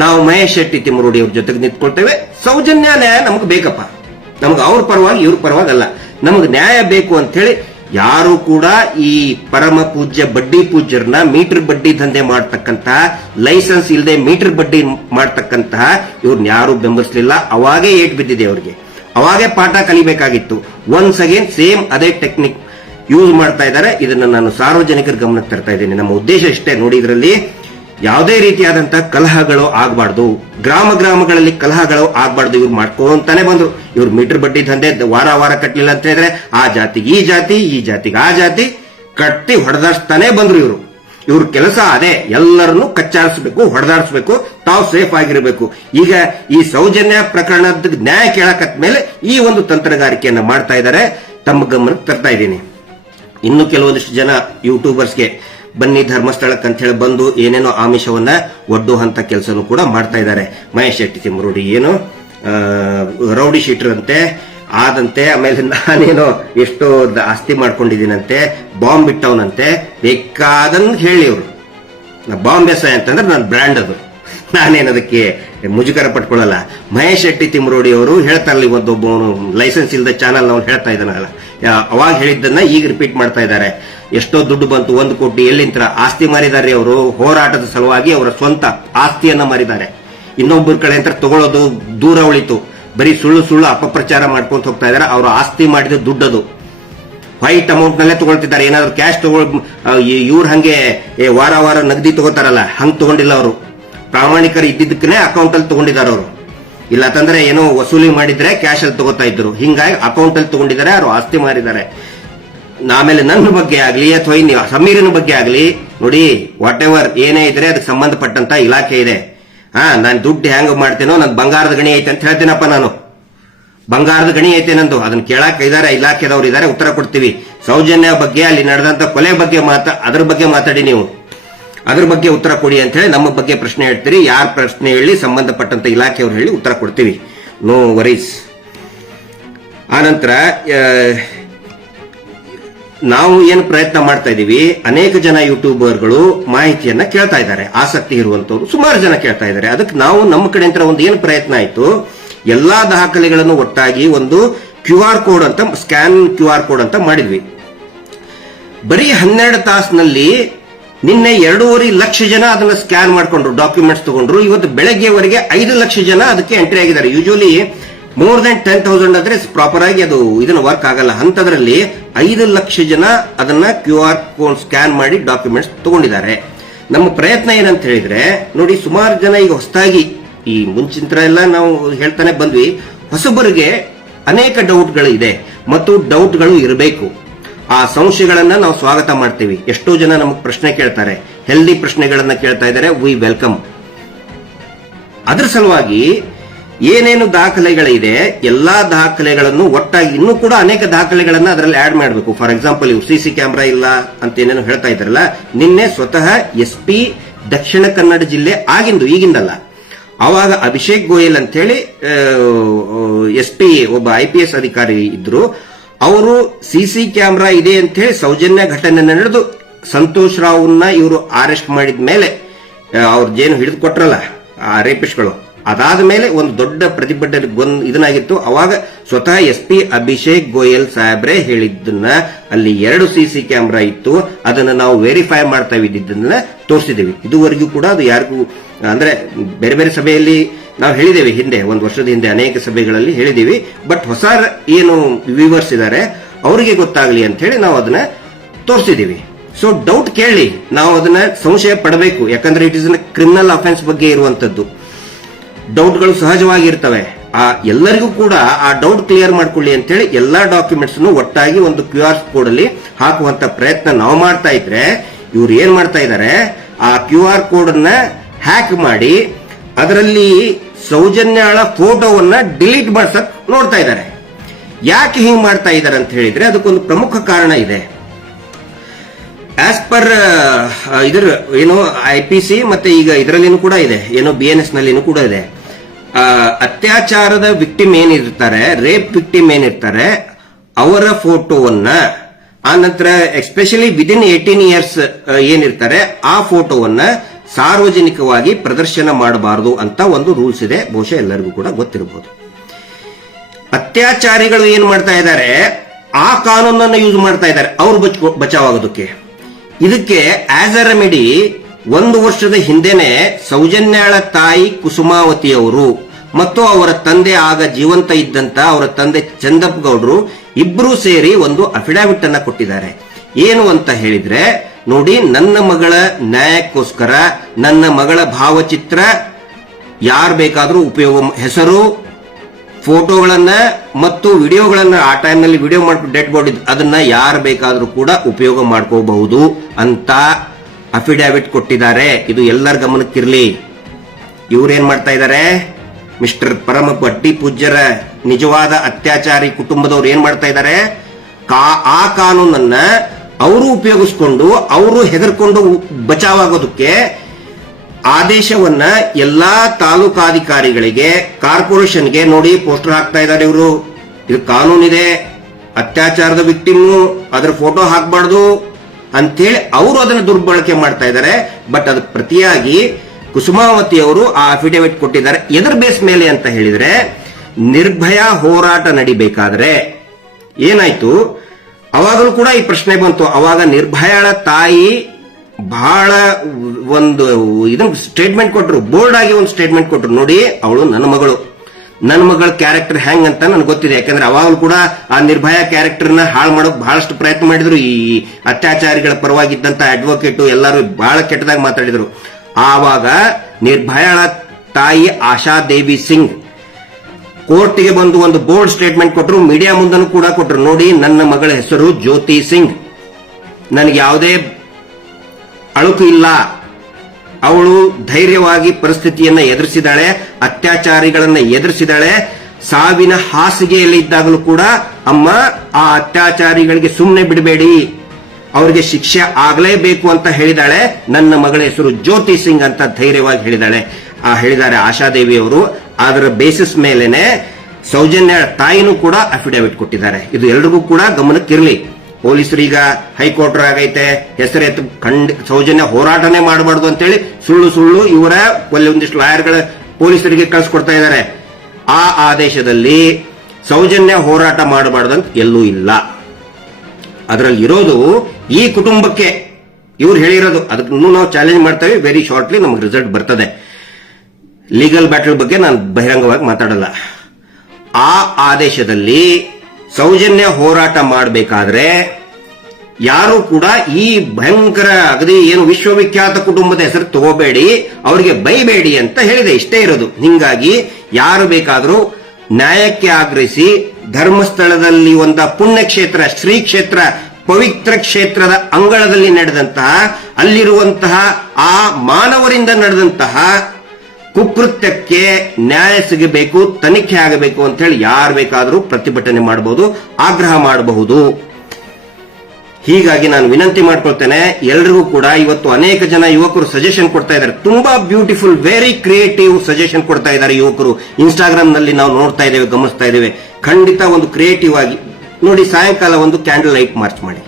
A: ನಾವು ಮಹೇಶ್ ಶೆಟ್ಟಿ ತಿಮರೋಡಿ ಅವ್ರ ಜೊತೆಗೆ ನಿಂತ್ಕೊಳ್ತೇವೆ ಸೌಜನ್ಯ ನ್ಯಾಯ ನಮ್ಗೆ ಬೇಕಪ್ಪ ನಮ್ಗೆ ಅವ್ರ ಪರವಾಗಿ ಇವ್ರ ಪರವಾಗಿ ಅಲ್ಲ ನಮಗೆ ನ್ಯಾಯ ಬೇಕು ಅಂತ ಹೇಳಿ ಯಾರು ಕೂಡ ಈ ಪರಮ ಪೂಜ್ಯ ಬಡ್ಡಿ ಪೂಜ್ಯರನ್ನ ಮೀಟರ್ ಬಡ್ಡಿ ದಂಧೆ ಮಾಡ್ತಕ್ಕಂತಹ ಲೈಸೆನ್ಸ್ ಇಲ್ಲದೆ ಮೀಟರ್ ಬಡ್ಡಿ ಮಾಡ್ತಕ್ಕಂತಹ ಇವ್ರನ್ನ ಯಾರು ಬೆಂಬಲಿಸಲಿಲ್ಲ ಅವಾಗೇ ಏಟ್ ಬಿದ್ದಿದೆ ಅವ್ರಿಗೆ ಅವಾಗೇ ಪಾಠ ಕಲಿಬೇಕಾಗಿತ್ತು ಒನ್ಸ್ ಅಗೇನ್ ಸೇಮ್ ಅದೇ ಟೆಕ್ನಿಕ್ ಯೂಸ್ ಮಾಡ್ತಾ ಇದ್ದಾರೆ ಇದನ್ನ ನಾನು ಸಾರ್ವಜನಿಕರ ಗಮನಕ್ಕೆ ತರ್ತಾ ಇದ್ದೇನೆ ನಮ್ಮ ಉದ್ದೇಶ ಇಷ್ಟೇ ನೋಡಿ ಇದರಲ್ಲಿ ಯಾವುದೇ ರೀತಿಯಾದಂತಹ ಕಲಹಗಳು ಆಗ್ಬಾರ್ದು ಗ್ರಾಮ ಗ್ರಾಮಗಳಲ್ಲಿ ಕಲಹಗಳು ಆಗ್ಬಾರ್ದು ಇವ್ರು ಮಾಡ್ಕೊಂತಾನೆ ಬಂದ್ರು ಇವ್ರು ಮೀಟರ್ ಬಡ್ಡಿ ದಂಧೆ ವಾರ ವಾರ ಕಟ್ಟಲಿಲ್ಲ ಅಂತ ಹೇಳಿದ್ರೆ ಆ ಜಾತಿಗೆ ಈ ಜಾತಿ ಈ ಜಾತಿಗೆ ಆ ಜಾತಿ ಕಟ್ಟಿ ಹೊಡೆದಾಡ್ಸ್ತಾನೆ ಬಂದ್ರು ಇವರು ಇವ್ರ ಕೆಲಸ ಅದೇ ಎಲ್ಲರನ್ನು ಕಚ್ಚಾಡಿಸ್ಬೇಕು ಹೊಡೆದಾಡಿಸ್ಬೇಕು ತಾವು ಸೇಫ್ ಆಗಿರಬೇಕು ಈಗ ಈ ಸೌಜನ್ಯ ಪ್ರಕರಣದ ನ್ಯಾಯ ಕೇಳಕತ್ ಮೇಲೆ ಈ ಒಂದು ತಂತ್ರಗಾರಿಕೆಯನ್ನು ಮಾಡ್ತಾ ಇದ್ದಾರೆ ತಮ್ಮ ಗಮನಕ್ಕೆ ತರ್ತಾ ಇದ್ದೀನಿ ಇನ್ನು ಕೆಲವೊಂದಿಷ್ಟು ಜನ ಯೂಟ್ಯೂಬರ್ಸ್ಗೆ ಬನ್ನಿ ಧರ್ಮಸ್ಥಳಕ್ಕೆ ಅಂತ ಹೇಳಿ ಬಂದು ಏನೇನೋ ಆಮಿಷವನ್ನ ಒಡ್ಡುವಂತ ಕೆಲಸನೂ ಕೂಡ ಮಾಡ್ತಾ ಇದ್ದಾರೆ ಮಹೇಶ್ ಶೆಟ್ಟಿ ತಿಮ್ಮರೋಡಿ ಏನು ರೌಡಿ ಶೀಟ್ರಂತೆ ಆದಂತೆ ಆಮೇಲೆ ನಾನೇನೋ ಎಷ್ಟೋ ಆಸ್ತಿ ಮಾಡ್ಕೊಂಡಿದ್ದೀನಂತೆ ಬಾಂಬ್ ಬಿಟ್ಟವನಂತೆ ಬೇಕಾದನ್ ಹೇಳಿ ಅವರು ಬಾಂಬ್ ಸಹ ಅಂತಂದ್ರೆ ನನ್ನ ಬ್ರ್ಯಾಂಡ್ ಅದು ಅದಕ್ಕೆ ಮುಜುಗರ ಪಟ್ಕೊಳ್ಳಲ್ಲ ಮಹೇಶ್ ಶೆಟ್ಟಿ ತಿಮ್ಮರೋಡಿ ಅವರು ಹೇಳ್ತಾರಲ್ಲ ಒಂದೊಬ್ಬ ಲೈಸೆನ್ಸ್ ಇಲ್ಲದ ಚಾನಲ್ ಅವ್ನು ಹೇಳ್ತಾ ಇದ್ದಾನಲ್ಲ ಅವಾಗ ಹೇಳಿದ್ದನ್ನ ಈಗ ರಿಪೀಟ್ ಮಾಡ್ತಾ ಇದ್ದಾರೆ ಎಷ್ಟೋ ದುಡ್ಡು ಬಂತು ಒಂದು ಕೋಟಿ ಎಲ್ಲಿಂತರ ಆಸ್ತಿ ಮಾರಿದ್ದಾರೆ ಅವರು ಹೋರಾಟದ ಸಲುವಾಗಿ ಅವರ ಸ್ವಂತ ಆಸ್ತಿಯನ್ನ ಮಾರಿದ್ದಾರೆ ಇನ್ನೊಬ್ಬರ ಕಡೆ ಅಂತ ತಗೊಳ್ಳೋದು ದೂರ ಉಳಿತು ಬರೀ ಸುಳ್ಳು ಸುಳ್ಳು ಅಪಪ್ರಚಾರ ಮಾಡ್ಕೊಂತ ಹೋಗ್ತಾ ಇದ್ದಾರೆ ಅವರು ಆಸ್ತಿ ಮಾಡಿದ ದುಡ್ಡದು ವೈಟ್ ಅಮೌಂಟ್ ನಲ್ಲೇ ತಗೊಳ್ತಿದ್ದಾರೆ ಏನಾದ್ರು ಕ್ಯಾಶ್ ತಗೊಳ್ ಇವ್ರ ಹಂಗೆ ವಾರ ವಾರ ನಗದಿ ತಗೋತಾರಲ್ಲ ಹಂಗೆ ತಗೊಂಡಿಲ್ಲ ಅವರು ಪ್ರಾಮಾಣಿಕರು ಇದ್ದಿದ್ದಕ್ಕೆ ಅಕೌಂಟ್ ಅಲ್ಲಿ ತಗೊಂಡಿದ್ದಾರೆ ಅವರು ಇಲ್ಲ ತಂದ್ರೆ ಏನೋ ವಸೂಲಿ ಮಾಡಿದ್ರೆ ಕ್ಯಾಶ್ ಅಲ್ಲಿ ತಗೋತಾ ಇದ್ರು ಹಿಂಗಾಗಿ ಅಕೌಂಟ್ ಅಲ್ಲಿ ತಗೊಂಡಿದ್ದಾರೆ ಅವರು ಆಸ್ತಿ ಮಾರಿದ್ದಾರೆ ಆಮೇಲೆ ನನ್ನ ಬಗ್ಗೆ ಆಗಲಿ ಅಥವಾ ಇನ್ನು ಸಮೀರನ ಬಗ್ಗೆ ಆಗಲಿ ನೋಡಿ ವಾಟ್ ಎವರ್ ಏನೇ ಇದ್ರೆ ಅದಕ್ಕೆ ಸಂಬಂಧಪಟ್ಟಂತ ಇಲಾಖೆ ಇದೆ ಹಾ ನಾನು ದುಡ್ಡು ಹ್ಯಾಂಗ್ ಮಾಡ್ತೇನೋ ನನ್ ಬಂಗಾರದ ಗಣಿ ಐತೆ ಅಂತ ಹೇಳ್ತೇನಪ್ಪ ನಾನು ಬಂಗಾರದ ಗಣಿ ಐತೆ ನಂದು ಅದನ್ನ ಕೇಳಕ್ ಇದಾರೆ ಇಲಾಖೆದವ್ರು ಇದಾರೆ ಉತ್ತರ ಕೊಡ್ತೀವಿ ಸೌಜನ್ಯ ಬಗ್ಗೆ ಅಲ್ಲಿ ನಡೆದಂತ ಕೊಲೆ ಬಗ್ಗೆ ಮಾತಾ ಅದ್ರ ಬಗ್ಗೆ ಮಾತಾಡಿ ನೀವು ಅದ್ರ ಬಗ್ಗೆ ಉತ್ತರ ಕೊಡಿ ಅಂತ ಹೇಳಿ ನಮ್ಮ ಬಗ್ಗೆ ಪ್ರಶ್ನೆ ಹೇಳ್ತೀರಿ ಯಾರ ಪ್ರಶ್ನೆ ಹೇಳಿ ಸಂಬಂಧಪಟ್ಟಂತ ಇಲಾಖೆಯವ್ರು ಹೇಳಿ ಉತ್ತರ ಕೊಡ್ತೀವಿ ನೋ ವರೀಸ್ ಆನಂತರ ನಾವು ಏನು ಪ್ರಯತ್ನ ಮಾಡ್ತಾ ಇದೀವಿ ಅನೇಕ ಜನ ಯೂಟ್ಯೂಬರ್ಗಳು ಮಾಹಿತಿಯನ್ನ ಕೇಳ್ತಾ ಇದ್ದಾರೆ ಆಸಕ್ತಿ ಇರುವಂತವ್ರು ಸುಮಾರು ಜನ ಕೇಳ್ತಾ ಇದ್ದಾರೆ ಅದಕ್ಕೆ ನಾವು ನಮ್ಮ ಕಡೆಯಂತ ಒಂದು ಏನು ಪ್ರಯತ್ನ ಆಯಿತು ಎಲ್ಲಾ ದಾಖಲೆಗಳನ್ನು ಒಟ್ಟಾಗಿ ಒಂದು ಕ್ಯೂ ಆರ್ ಕೋಡ್ ಅಂತ ಸ್ಕ್ಯಾನ್ ಕ್ಯೂ ಆರ್ ಕೋಡ್ ಅಂತ ಮಾಡಿದ್ವಿ ಬರೀ ಹನ್ನೆರಡು ತಾಸಿನಲ್ಲಿ ನಿನ್ನೆ ಎರಡೂವರೆ ಲಕ್ಷ ಜನ ಅದನ್ನ ಸ್ಕ್ಯಾನ್ ಮಾಡಿಕೊಂಡ್ರು ಡಾಕ್ಯುಮೆಂಟ್ಸ್ ತಗೊಂಡ್ರು ಇವತ್ತು ಬೆಳಗ್ಗೆವರೆಗೆ ಐದು ಲಕ್ಷ ಜನ ಅದಕ್ಕೆ ಎಂಟ್ರಿ ಆಗಿದ್ದಾರೆ usually more than ten thousand ಆದ್ರೆ ಪ್ರಾಪರ್ ಆಗಿ ಅದು ಇದನ್ನ ವರ್ಕ್ ಆಗಲ್ಲ ಅಂತದ್ರಲ್ಲಿ ಐದು ಲಕ್ಷ ಜನ ಅದನ್ನ ಕ್ಯೂ ಆರ್ ಕೋಡ್ ಸ್ಕ್ಯಾನ್ ಮಾಡಿ ಡಾಕ್ಯುಮೆಂಟ್ಸ್ ತಗೊಂಡಿದ್ದಾರೆ ನಮ್ಮ ಪ್ರಯತ್ನ ಏನಂತ ಹೇಳಿದ್ರೆ ನೋಡಿ ಸುಮಾರು ಜನ ಈಗ ಹೊಸದಾಗಿ ಈ ಮುಂಚಿನ ಎಲ್ಲ ನಾವು ಹೇಳ್ತಾನೆ ಬಂದ್ವಿ ಹೊಸಬರಿಗೆ ಅನೇಕ ಡೌಟ್ಗಳು ಇದೆ ಮತ್ತು ಡೌಟ್ಗಳು ಇರಬೇಕು ಆ ಸಂಶಯಗಳನ್ನ ನಾವು ಸ್ವಾಗತ ಮಾಡ್ತೀವಿ ಎಷ್ಟೋ ಜನ ನಮಗೆ ಪ್ರಶ್ನೆ ಕೇಳ್ತಾರೆ ಹೆಲ್ದಿ ಪ್ರಶ್ನೆಗಳನ್ನ ಕೇಳ್ತಾ ಇದ್ದಾರೆ ವಿ ವೆಲ್ಕಮ್ ಅದರ ಸಲುವಾಗಿ ಏನೇನು ದಾಖಲೆಗಳಿದೆ ಎಲ್ಲಾ ದಾಖಲೆಗಳನ್ನು ಒಟ್ಟಾಗಿ ಇನ್ನೂ ಕೂಡ ಅನೇಕ ದಾಖಲೆಗಳನ್ನು ಅದರಲ್ಲಿ ಆಡ್ ಮಾಡಬೇಕು ಫಾರ್ ಎಕ್ಸಾಂಪಲ್ ಇವು ಸಿ ಸಿ ಕ್ಯಾಮ್ರಾ ಇಲ್ಲ ಅಂತ ಏನೇನು ಹೇಳ್ತಾ ಇದ್ರಲ್ಲ ನಿನ್ನೆ ಸ್ವತಃ ಎಸ್ ಪಿ ದಕ್ಷಿಣ ಕನ್ನಡ ಜಿಲ್ಲೆ ಆಗಿಂದು ಈಗಿಂದಲ್ಲ ಆವಾಗ ಅಭಿಷೇಕ್ ಗೋಯಲ್ ಅಂತ ಹೇಳಿ ಎಸ್ ಪಿ ಒಬ್ಬ ಐ ಪಿ ಎಸ್ ಅಧಿಕಾರಿ ಇದ್ರು ಅವರು ಸಿ ಸಿ ಕ್ಯಾಮ್ರಾ ಇದೆ ಅಂತ ಹೇಳಿ ಸೌಜನ್ಯ ಘಟನೆ ನಡೆದು ಸಂತೋಷ್ ರಾವ್ನ ಇವರು ಅರೆಸ್ಟ್ ಮಾಡಿದ ಮೇಲೆ ಜೇನು ಹಿಡಿದು ಕೊಟ್ರಲ್ಲ ಆ ರೇಪಿಸ್ಟ್ಗಳು ಅದಾದ ಮೇಲೆ ಒಂದು ದೊಡ್ಡ ಪ್ರತಿಭಟನೆ ಇದನ್ನಾಗಿತ್ತು ಅವಾಗ ಸ್ವತಃ ಎಸ್ ಪಿ ಅಭಿಷೇಕ್ ಗೋಯಲ್ ಸಾಹೇಬ್ರೆ ಹೇಳಿದ್ದನ್ನ ಅಲ್ಲಿ ಎರಡು ಸಿ ಸಿ ಕ್ಯಾಮ್ರಾ ಇತ್ತು ಅದನ್ನು ನಾವು ವೆರಿಫೈ ಮಾಡ್ತಾ ಇದ್ದಿದ್ದನ್ನ ತೋರಿಸಿದ್ದೇವೆ ಇದುವರೆಗೂ ಕೂಡ ಅದು ಯಾರಿಗೂ ಅಂದ್ರೆ ಬೇರೆ ಬೇರೆ ಸಭೆಯಲ್ಲಿ ನಾವು ಹೇಳಿದ್ದೇವೆ ಹಿಂದೆ ಒಂದು ವರ್ಷದ ಹಿಂದೆ ಅನೇಕ ಸಭೆಗಳಲ್ಲಿ ಹೇಳಿದ್ದೀವಿ ಬಟ್ ಹೊಸ ಏನು ವ್ಯೂವರ್ಸ್ ಇದ್ದಾರೆ ಅವರಿಗೆ ಗೊತ್ತಾಗಲಿ ಅಂತ ಹೇಳಿ ನಾವು ಅದನ್ನ ತೋರಿಸಿದೀವಿ ಸೊ ಡೌಟ್ ಕೇಳಿ ನಾವು ಅದನ್ನ ಸಂಶಯ ಪಡಬೇಕು ಯಾಕಂದ್ರೆ ಇಟ್ ಇಸ್ ಕ್ರಿಮಿನಲ್ ಅಫೆನ್ಸ್ ಬಗ್ಗೆ ಇರುವಂತದ್ದು ಡೌಟ್ಗಳು ಸಹಜವಾಗಿರ್ತವೆ ಆ ಎಲ್ಲರಿಗೂ ಕೂಡ ಆ ಡೌಟ್ ಕ್ಲಿಯರ್ ಮಾಡ್ಕೊಳ್ಳಿ ಅಂತ ಹೇಳಿ ಎಲ್ಲಾ ಡಾಕ್ಯುಮೆಂಟ್ಸ್ ಒಟ್ಟಾಗಿ ಒಂದು ಕ್ಯೂ ಆರ್ ಕೋಡ್ ಅಲ್ಲಿ ಹಾಕುವಂತ ಪ್ರಯತ್ನ ನಾವು ಮಾಡ್ತಾ ಇದ್ರೆ ಇವ್ರು ಏನ್ ಮಾಡ್ತಾ ಇದಾರೆ ಆ ಕ್ಯೂ ಆರ್ ಕೋಡ್ ಅನ್ನ ಹ್ಯಾಕ್ ಮಾಡಿ ಅದರಲ್ಲಿ ಸೌಜನ್ಯಾಳ ಫೋಟೋವನ್ನ ಡಿಲೀಟ್ ಮಾಡ್ಸಕ್ ನೋಡ್ತಾ ಇದಾರೆ ಯಾಕೆ ಹಿಂಗ್ ಮಾಡ್ತಾ ಇದ್ದಾರೆ ಅಂತ ಹೇಳಿದ್ರೆ ಅದಕ್ಕೊಂದು ಪ್ರಮುಖ ಕಾರಣ ಇದೆ ಆಸ್ ಪರ್ ಇದರ ಏನು ಐ ಪಿ ಸಿ ಮತ್ತೆ ಈಗ ಇದರಲ್ಲಿನೂ ಕೂಡ ಇದೆ ಏನೋ ಬಿ ಎನ್ ಎಸ್ ನಲ್ಲಿನೂ ಕೂಡ ಇದೆ ಅತ್ಯಾಚಾರದ ವಿಕ್ಟಿಮ್ ಏನಿರ್ತಾರೆ ರೇಪ್ ವಿಕ್ಟಿಮ್ ಏನಿರ್ತಾರೆ ಅವರ ಫೋಟೋವನ್ನ ಆ ನಂತರ ಎಸ್ಪೆಷಲಿ ವಿದಿನ್ ಏಟೀನ್ ಇಯರ್ಸ್ ಏನಿರ್ತಾರೆ ಆ ಫೋಟೋವನ್ನ ಸಾರ್ವಜನಿಕವಾಗಿ ಪ್ರದರ್ಶನ ಮಾಡಬಾರದು ಅಂತ ಒಂದು ರೂಲ್ಸ್ ಇದೆ ಬಹುಶಃ ಎಲ್ಲರಿಗೂ ಕೂಡ ಗೊತ್ತಿರಬಹುದು ಅತ್ಯಾಚಾರಿಗಳು ಏನ್ ಮಾಡ್ತಾ ಇದ್ದಾರೆ ಆ ಕಾನೂನನ್ನು ಯೂಸ್ ಮಾಡ್ತಾ ಇದ್ದಾರೆ ಅವ್ರು ಬಚಾವ್ ಇದಕ್ಕೆ ಆಸ್ ಅ ರೆಮಿಡಿ ಒಂದು ವರ್ಷದ ಹಿಂದೆನೆ ಸೌಜನ್ಯಾಳ ತಾಯಿ ಕುಸುಮಾವತಿ ಅವರು ಮತ್ತು ಅವರ ತಂದೆ ಆಗ ಜೀವಂತ ಇದ್ದಂತ ಅವರ ತಂದೆ ಚಂದಪ್ಪ ಗೌಡರು ಇಬ್ರು ಸೇರಿ ಒಂದು ಅಫಿಡವಿಟ್ ಅನ್ನ ಕೊಟ್ಟಿದ್ದಾರೆ ಏನು ಅಂತ ಹೇಳಿದ್ರೆ ನೋಡಿ ನನ್ನ ಮಗಳ ನ್ಯಾಯಕ್ಕೋಸ್ಕರ ನನ್ನ ಮಗಳ ಭಾವಚಿತ್ರ ಯಾರು ಬೇಕಾದರೂ ಉಪಯೋಗ ಹೆಸರು ಫೋಟೋಗಳನ್ನ ಮತ್ತು ವಿಡಿಯೋಗಳನ್ನ ಆ ಟೈಮ್ನಲ್ಲಿ ವಿಡಿಯೋ ಮಾಡಿ ಬೋರ್ಡ್ ಅದನ್ನ ಯಾರು ಬೇಕಾದರೂ ಕೂಡ ಉಪಯೋಗ ಮಾಡ್ಕೋಬಹುದು ಅಂತ ಅಫಿಡವಿಟ್ ಕೊಟ್ಟಿದ್ದಾರೆ ಇದು ಎಲ್ಲರ ಗಮನಕ್ಕಿರಲಿ ಇವ್ರೇನ್ ಮಾಡ್ತಾ ಇದ್ದಾರೆ ಮಿಸ್ಟರ್ ಪರಮ ಬಡ್ಡಿ ಪೂಜ್ಯರ ನಿಜವಾದ ಅತ್ಯಾಚಾರಿ ಕುಟುಂಬದವ್ರು ಏನ್ ಮಾಡ್ತಾ ಇದ್ದಾರೆ ಆ ಕಾನೂನನ್ನ ಅವರು ಉಪಯೋಗಿಸ್ಕೊಂಡು ಅವರು ಹೆದರ್ಕೊಂಡು ಬಚಾವಾಗೋದಕ್ಕೆ ಆದೇಶವನ್ನ ಎಲ್ಲಾ ತಾಲೂಕಾಧಿಕಾರಿಗಳಿಗೆ ಕಾರ್ಪೊರೇಷನ್ಗೆ ನೋಡಿ ಪೋಸ್ಟರ್ ಹಾಕ್ತಾ ಇದ್ದಾರೆ ಇವರು ಇದು ಕಾನೂನಿದೆ ಅತ್ಯಾಚಾರದ ವಿಕ್ಟಿಮ್ ಅದ್ರ ಫೋಟೋ ಹಾಕಬಾರ್ದು ಅಂತೇಳಿ ಅವರು ಅದನ್ನು ದುರ್ಬಳಕೆ ಮಾಡ್ತಾ ಇದ್ದಾರೆ ಬಟ್ ಅದು ಪ್ರತಿಯಾಗಿ ಕುಸುಮಾವತಿ ಅವರು ಆ ಅಫಿಡೇವಿಟ್ ಕೊಟ್ಟಿದ್ದಾರೆ ಎದರ್ ಬೇಸ್ ಮೇಲೆ ಅಂತ ಹೇಳಿದ್ರೆ ನಿರ್ಭಯ ಹೋರಾಟ ನಡಿಬೇಕಾದ್ರೆ ಏನಾಯ್ತು ಅವಾಗಲೂ ಕೂಡ ಈ ಪ್ರಶ್ನೆ ಬಂತು ಅವಾಗ ನಿರ್ಭಯಳ ತಾಯಿ ಬಹಳ ಒಂದು ಇದನ್ನು ಸ್ಟೇಟ್ಮೆಂಟ್ ಕೊಟ್ಟರು ಬೋರ್ಡ್ ಆಗಿ ಒಂದು ಸ್ಟೇಟ್ಮೆಂಟ್ ಕೊಟ್ಟರು ನೋಡಿ ಅವಳು ನನ್ನ ಮಗಳು ನನ್ನ ಮಗಳ ಕ್ಯಾರೆಕ್ಟರ್ ಹೆಂಗ್ ಅಂತ ನನಗೆ ಗೊತ್ತಿದೆ ಯಾಕಂದ್ರೆ ಅವಾಗಲೂ ಕೂಡ ಆ ನಿರ್ಭಯ ಕ್ಯಾರೆಕ್ಟರ್ನ ಹಾಳು ಮಾಡೋಕೆ ಬಹಳಷ್ಟು ಪ್ರಯತ್ನ ಮಾಡಿದ್ರು ಈ ಅತ್ಯಾಚಾರಿಗಳ ಪರವಾಗಿದ್ದಂತ ಅಡ್ವೊಕೇಟು ಎಲ್ಲರೂ ಬಹಳ ಕೆಟ್ಟದಾಗಿ ಮಾತಾಡಿದ್ರು ಆವಾಗ ನಿರ್ಭಯಾಳ ತಾಯಿ ಆಶಾ ದೇವಿ ಸಿಂಗ್ ಕೋರ್ಟ್ಗೆ ಬಂದು ಒಂದು ಬೋರ್ಡ್ ಸ್ಟೇಟ್ಮೆಂಟ್ ಕೊಟ್ಟರು ಮೀಡಿಯಾ ಮುಂದನು ಕೂಡ ಕೊಟ್ಟರು ನೋಡಿ ನನ್ನ ಮಗಳ ಹೆಸರು ಜ್ಯೋತಿ ಸಿಂಗ್ ನನಗೆ ಯಾವುದೇ ಅಳುಕು ಇಲ್ಲ ಅವಳು ಧೈರ್ಯವಾಗಿ ಪರಿಸ್ಥಿತಿಯನ್ನ ಎದುರಿಸಿದಾಳೆ ಅತ್ಯಾಚಾರಿಗಳನ್ನ ಎದುರಿಸಿದಾಳೆ ಸಾವಿನ ಹಾಸಿಗೆಯಲ್ಲಿ ಇದ್ದಾಗಲೂ ಕೂಡ ಅಮ್ಮ ಆ ಅತ್ಯಾಚಾರಿಗಳಿಗೆ ಸುಮ್ಮನೆ ಬಿಡಬೇಡಿ ಅವರಿಗೆ ಶಿಕ್ಷೆ ಆಗಲೇಬೇಕು ಅಂತ ಹೇಳಿದಾಳೆ ನನ್ನ ಮಗಳ ಹೆಸರು ಜ್ಯೋತಿ ಸಿಂಗ್ ಅಂತ ಧೈರ್ಯವಾಗಿ ಹೇಳಿದಾಳೆ ಆ ಹೇಳಿದ್ದಾರೆ ಆಶಾದೇವಿ ಅವರು ಅದರ ಬೇಸಿಸ್ ಮೇಲೆನೆ ಸೌಜನ್ಯ ತಾಯಿನೂ ಕೂಡ ಅಫಿಡವಿಟ್ ಕೊಟ್ಟಿದ್ದಾರೆ ಇದು ಎಲ್ರಿಗೂ ಕೂಡ ಗಮನಕ್ಕಿರಲಿ ಪೊಲೀಸರು ಈಗ ಹೈಕೋರ್ಟ್ ಆಗೈತೆ ಹೆಸರೆತ್ತು ಖಂಡ ಸೌಜನ್ಯ ಹೋರಾಟನೇ ಮಾಡಬಾರ್ದು ಅಂತೇಳಿ ಸುಳ್ಳು ಸುಳ್ಳು ಇವರ ಒಂದಿಷ್ಟು ಲಾಯರ್ಗಳ ಪೊಲೀಸರಿಗೆ ಕಳಿಸ್ಕೊಡ್ತಾ ಇದ್ದಾರೆ ಆ ಆದೇಶದಲ್ಲಿ ಸೌಜನ್ಯ ಹೋರಾಟ ಮಾಡಬಾರ್ದು ಅಂತ ಎಲ್ಲೂ ಇಲ್ಲ ಅದರಲ್ಲಿ ಇರೋದು ಈ ಕುಟುಂಬಕ್ಕೆ ಇವ್ರು ಹೇಳಿರೋದು ಅದಕ್ಕೂ ನಾವು ಚಾಲೆಂಜ್ ಮಾಡ್ತೇವೆ ವೆರಿ ಶಾರ್ಟ್ಲಿ ನಮ್ಗೆ ರಿಸಲ್ಟ್ ಬರ್ತದೆ ಲೀಗಲ್ ಬ್ಯಾಟಲ್ ಬಗ್ಗೆ ನಾನು ಬಹಿರಂಗವಾಗಿ ಮಾತಾಡಲ್ಲ ಆ ಆದೇಶದಲ್ಲಿ ಸೌಜನ್ಯ ಹೋರಾಟ ಮಾಡಬೇಕಾದ್ರೆ ಯಾರು ಕೂಡ ಈ ಭಯಂಕರ ಅಗದಿ ಏನು ವಿಶ್ವವಿಖ್ಯಾತ ಕುಟುಂಬದ ಹೆಸರು ತಗೋಬೇಡಿ ಅವರಿಗೆ ಬೈಬೇಡಿ ಅಂತ ಹೇಳಿದೆ ಇಷ್ಟೇ ಇರೋದು ಹಿಂಗಾಗಿ ಯಾರು ಬೇಕಾದರೂ ನ್ಯಾಯಕ್ಕೆ ಆಗ್ರಹಿಸಿ ಧರ್ಮಸ್ಥಳದಲ್ಲಿ ಒಂದ ಪುಣ್ಯಕ್ಷೇತ್ರ ಶ್ರೀ ಕ್ಷೇತ್ರ ಪವಿತ್ರ ಕ್ಷೇತ್ರದ ಅಂಗಳದಲ್ಲಿ ನಡೆದಂತಹ ಅಲ್ಲಿರುವಂತಹ ಆ ಮಾನವರಿಂದ ನಡೆದಂತಹ ಕುಕೃತ್ಯಕ್ಕೆ ನ್ಯಾಯ ಸಿಗಬೇಕು ತನಿಖೆ ಆಗಬೇಕು ಅಂತ ಹೇಳಿ ಯಾರು ಬೇಕಾದರೂ ಪ್ರತಿಭಟನೆ ಮಾಡಬಹುದು ಆಗ್ರಹ ಮಾಡಬಹುದು ಹೀಗಾಗಿ ನಾನು ವಿನಂತಿ ಮಾಡ್ಕೊಳ್ತೇನೆ ಎಲ್ರಿಗೂ ಕೂಡ ಇವತ್ತು ಅನೇಕ ಜನ ಯುವಕರು ಸಜೆಷನ್ ಕೊಡ್ತಾ ಇದ್ದಾರೆ ತುಂಬಾ ಬ್ಯೂಟಿಫುಲ್ ವೆರಿ ಕ್ರಿಯೇಟಿವ್ ಸಜೆಷನ್ ಕೊಡ್ತಾ ಇದ್ದಾರೆ ಯುವಕರು ಇನ್ಸ್ಟಾಗ್ರಾಮ್ ನಲ್ಲಿ ನಾವು ನೋಡ್ತಾ ಇದ್ದೇವೆ ಗಮನಿಸ್ತಾ ಇದ್ದೇವೆ ಖಂಡಿತ ಒಂದು ಕ್ರಿಯೇಟಿವ್ ಆಗಿ ನೋಡಿ ಸಾಯಂಕಾಲ ಒಂದು ಕ್ಯಾಂಡಲ್ ಲೈಟ್ ಮಾರ್ಚ್ ಮಾಡಿ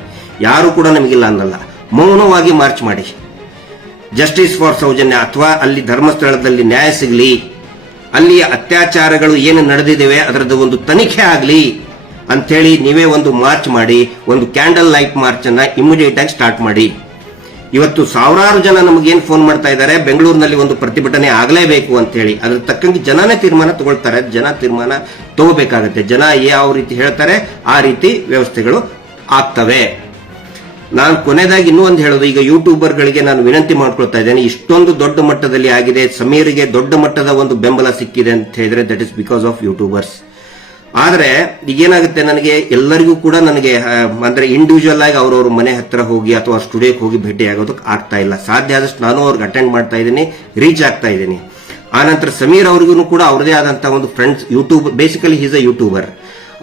A: ಯಾರು ಕೂಡ ನಮಗಿಲ್ಲ ಅನ್ನಲ್ಲ ಮೌನವಾಗಿ ಮಾರ್ಚ್ ಮಾಡಿ ಜಸ್ಟಿಸ್ ಫಾರ್ ಸೌಜನ್ಯ ಅಥವಾ ಅಲ್ಲಿ ಧರ್ಮಸ್ಥಳದಲ್ಲಿ ನ್ಯಾಯ ಸಿಗಲಿ ಅಲ್ಲಿಯ ಅತ್ಯಾಚಾರಗಳು ಏನು ನಡೆದಿವೆ ಅದರದ್ದು ಒಂದು ತನಿಖೆ ಆಗಲಿ ಅಂಥೇಳಿ ನೀವೇ ಒಂದು ಮಾರ್ಚ್ ಮಾಡಿ ಒಂದು ಕ್ಯಾಂಡಲ್ ಲೈಟ್ ಮಾರ್ಚ್ ಅನ್ನ ಇಮಿಡಿಯೇಟ್ ಆಗಿ ಸ್ಟಾರ್ಟ್ ಮಾಡಿ ಇವತ್ತು ಸಾವಿರಾರು ಜನ ನಮಗೇನು ಫೋನ್ ಮಾಡ್ತಾ ಇದ್ದಾರೆ ಬೆಂಗಳೂರಿನಲ್ಲಿ ಒಂದು ಪ್ರತಿಭಟನೆ ಆಗಲೇಬೇಕು ಅಂತ ಹೇಳಿ ಅದ್ರ ತಕ್ಕಂಗೆ ಜನನೇ ತೀರ್ಮಾನ ತಗೊಳ್ತಾರೆ ಜನ ತೀರ್ಮಾನ ತಗೋಬೇಕಾಗತ್ತೆ ಜನ ಯಾವ ರೀತಿ ಹೇಳ್ತಾರೆ ಆ ರೀತಿ ವ್ಯವಸ್ಥೆಗಳು ಆಗ್ತವೆ ನಾನು ಕೊನೆಯದಾಗಿ ಇನ್ನೂ ಒಂದು ಹೇಳೋದು ಈಗ ಯೂಟ್ಯೂಬರ್ಗಳಿಗೆ ನಾನು ವಿನಂತಿ ಮಾಡ್ಕೊಳ್ತಾ ಇದ್ದೇನೆ ಇಷ್ಟೊಂದು ದೊಡ್ಡ ಮಟ್ಟದಲ್ಲಿ ಆಗಿದೆ ಸಮೀರಿಗೆ ದೊಡ್ಡ ಮಟ್ಟದ ಒಂದು ಬೆಂಬಲ ಸಿಕ್ಕಿದೆ ಅಂತ ಹೇಳಿದ್ರೆ that is because of YouTubers ಆದರೆ ಏನಾಗುತ್ತೆ ನನಗೆ ಎಲ್ಲರಿಗೂ ಕೂಡ ನನಗೆ ಅಂದ್ರೆ ಇಂಡಿವಿಜುವಲ್ ಆಗಿ ಅವರವ್ರ ಮನೆ ಹತ್ರ ಹೋಗಿ ಅಥವಾ ಸ್ಟುಡಿಯೋಕ್ಕೆ ಹೋಗಿ ಭೇಟಿ ಆಗೋದಕ್ಕೆ ಆಗ್ತಾ ಇಲ್ಲ ಸಾಧ್ಯ ಆದಷ್ಟು ನಾನು ಅವ್ರಿಗೆ ಅಟೆಂಡ್ ಮಾಡ್ತಾ ಇದ್ದೀನಿ ರೀಚ್ ಆಗ್ತಾ ಇದ್ದೀನಿ ಆನಂತರ ಸಮೀರ್ ಅವ್ರಿಗೂ ಕೂಡ ಅವ್ರದೇ ಆದಂತಹ ಒಂದು friends YouTube basically he's a YouTuber